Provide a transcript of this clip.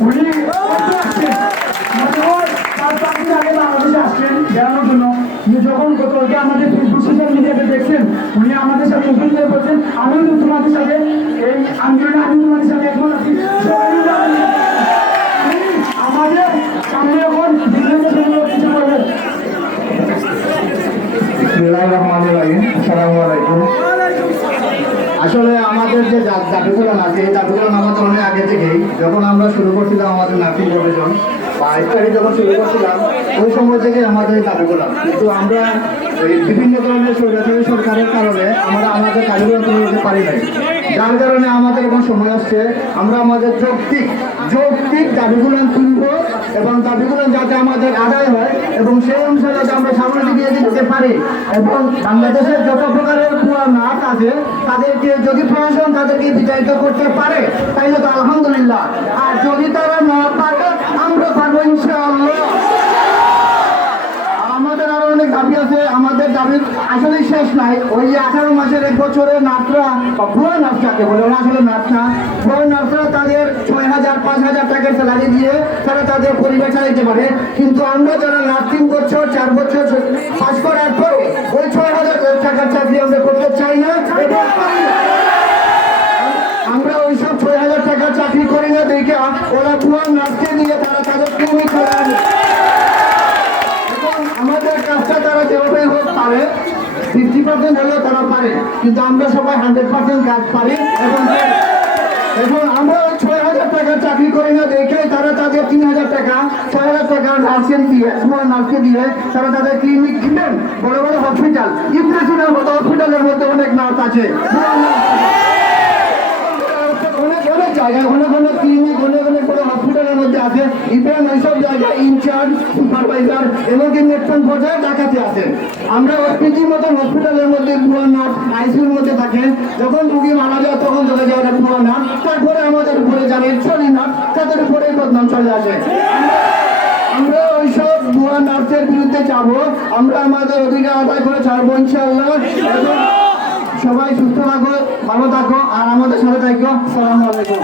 উনি আসছেন মনে দিন আগে বাংলাদেশে আসছেন বেড়ানোর জন্য যখন গত ওইটা আমাদের ফেসবুক সোশ্যাল মিডিয়াতে দেখছেন উনি আমাদের সাথে ওপেন বলছেন আমিও তোমাদের সাথে এই আন্দোলনে আমি তোমাদের সাথে একমত আছি সবাই মিলে আন্দোলন করছি। উনি আমাদের সামনে এখন বিভিন্ন ধরনের কিছু বলবেন বিসমিল্লাহির রহমানির রহিম আসসালামু আলাইকুম আসলে আমাদের যে জাদুগুলো আছে, এই জাদুগুলো আমাদের অনেক আগে থেকেই। যখন আমরা শুরু করছিলাম আমাদের নার্সিং প্রফেশন বা স্টাডি যখন শুরু করছিলাম, ওই সময় থেকে আমাদের এই কিন্তু আমরা বিভিন্ন ধরনের স্বৈরাচারী সরকারের কারণে আমরা আমাদের কাজগুলো তুলে দিতে পারি নাই যার কারণে আমাদের এখন সময় আসছে। আমরা আমাদের যৌক্তিক যৌক্তিক দাবিগুলো তুলব এবং দাবিগুলো যাতে আমাদের আদায় হয় এবং সেই অনুসারে যাতে আমরা সামনে এগিয়ে দিতে পারি। এবং বাংলাদেশের যত প্রকারের কুয়া নাচ আছে, তাদেরকে যদি প্রশাসন তাদেরকে বিচারিত করতে পারে, তাইলে তো আলহামদুলিল্লাহ আর যদি তারা না পারে আমরা পারব ইনশাআল্লাহ আমাদের আরও অনেক দাবি আছে আমাদের দাবির আসলে শেষ নাই। ওই যে আঠারো মাসের এক বছরের নাচরা বা ভুয়া নাচটাকে বলে, ওরা আসলে নাচ না ভুয়া নাচরা তাদের ছয় হাজার, পাঁচ হাজার টাকার স্যালারি দিয়ে তারা তাদের পরিবার চালাইতে পারে। কিন্তু আমরা যারা নাচ তিন বছর চার বছর পাস করার পর ওই ছয় হাজার টাকার চাকরি আমরা করতে চাই না। আমরা ওইসব ছয় হাজার টাকার চাকরি করি না, দেখে ওরা ভুয়া নাচকে নিয়ে তারা তাদের ক্লিনিক করে আনে এবং আমাদের কাজটা তারা যেভাবে হোক পারে ফিফটি পার্সেন্ট হলেও তারা পারে। কিন্তু আমরা সবাই হান্ড্রেড পার্সেন্ট কাজ পারি। এবং এখন আমরা ছয় হাজার টাকার চাকরি করি না দেখে তারা তাদের তিন হাজার টাকা ছয় হাজার টাকা নার্সিং দিয়ে স্মল নার্সকে দিয়ে তারা তাদের ক্লিনিক দিবেন বড় বড় হসপিটাল ইমপ্রেশনের মতো হসপিটালের মধ্যে অনেক নার্স আছে। অনেক অনেক জায়গায় অনেক অনেক ক্লিনিক অনেক অনেক বড় মধ্যে আছে। ইভেন ওইসব জায়গায় ইনচার্জ, সুপারভাইজার এমনকি নেটফোন পর্যায়ে ডাকাতে আছে। আমরা পিজি মতন হসপিটালের মধ্যে পুরানো আইসিউর মধ্যে থাকে। যখন রুগী মারা যায়, তখন চলে যায় ওটা পুরানা তারপরে আমাদের উপরে জানি চলি না। তাদের উপরে বদনাম চলে আসে। আমরা ওইসব ভুয়া নার্সের বিরুদ্ধে যাব। আমরা আমাদের অধিকার আদায় করে ছাড়বো, ইনশাআল্লাহ। সবাই সুস্থ থাকো, ভালো থাকো, আর আমাদের সাথে থাকো। সালাম আলাইকুম।